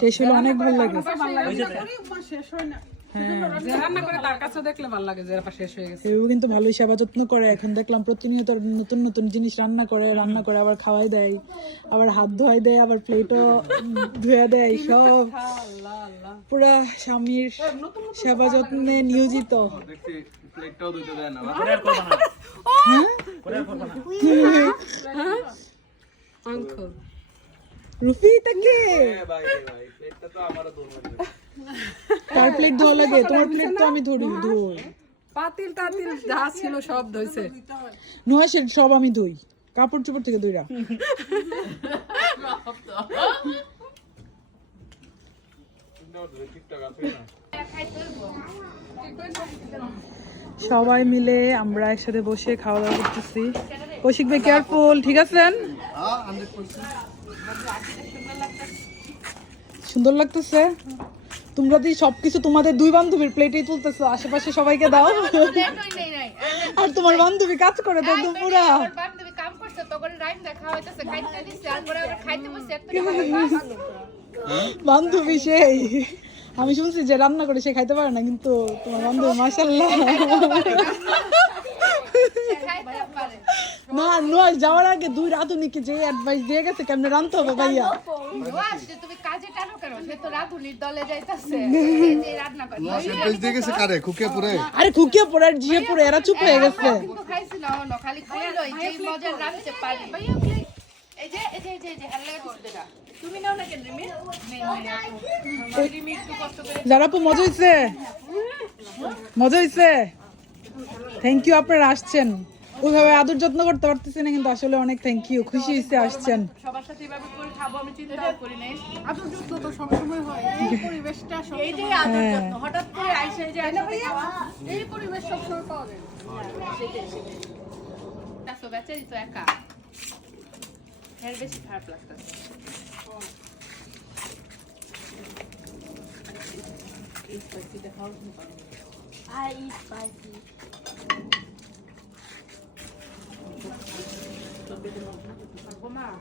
শেষ হলে অনেক ভালো লাগে। যে রান্না করে তার কাছে দেখলে ভালো লাগে যে এরা শেষ হয়ে গেছে। সেও কিন্তু ভালোই সেবা যত্ন করে। এখন দেখলাম প্রতিনিয়ত নতুন নতুন জিনিস রান্না করে রান্না করে আবার খাওয়াই দেয় আবার হাত ধোয়াই দেয় আবার প্লেটও ধুয়ে দেয় সব। পুরা স্বামীর সেবা যত্নে নিয়োজিত। প্লেটটাও দুটো দেয় না। রুফি তাকে তার প্লেট ধোয়া লাগে তোমার প্লেট তো আমি ধরি ধুই। পাতিল টাতিল যা ছিল সব ধুইছে। নয় সব আমি ধুই কাপড় চোপড় থেকে ধুইরা। সবাই মিলে আমরা একসাথে বসে খাওয়া দাওয়া করতেছি। কৌশিক ভাই কেয়ারফুল ঠিক আছেন? সুন্দর লাগতেছে। তোমরা তো সবকিছু তোমাদের দুই বান্ধবীর প্লেটেই তুলতেছো, আশেপাশে সবাইকে দাও। আর তোমার বান্ধবী কাজ করে তো একদম পুরা। বান্ধবী সেই। আমি শুনছি যে রান্না করে সে খাইতে পারে না, কিন্তু তোমার বান্ধবী মাসাল্লাহ না নয় যাওয়ার আগে দুই রাধুনিকে যে অ্যাডভাইস দিয়ে গেছে কেমনে রানতে হবে ভাইয়া? তুমি কাজে টানো কেন? সে তো রাধুনির দলে যাইতাছে। যে রান্না করে। সেন্টেন্স দিয়ে গেছে কারে খুকে পুরে আরে জিয়ে এরা চুপ হয়ে গেছে। কিন্তু খাইছি না অন্য খালি কইলো যে মজার রাঁধতে পারি। এই যে এই যে এই যে এই যে হাল লাগা দিছে তুমি নাও না কেন রিমি রিমি একটু কষ্ট করে যারা মজা হয়েছে মজা হয়েছে থ্যাংক ইউ আপনারা আসছেন। ওইভাবে আদর যত্ন করতে পারতেছি না কিন্তু আসলে অনেক থ্যাংক ইউ খুশি হয়েছে আসছেন। সবার সাথে এভাবে করে খাব আমি চিন্তা করি নাই। আদর যত্ন তো সবসময় হয় এই পরিবেশটা সব এই যে আদর যত্ন হঠাৎ করে আইসে যে এই পরিবেশ সবসময় পাওয়া যায়। দেখো বেচারি তো একা। এর বেশি খারাপ লাগতেছে। Вона.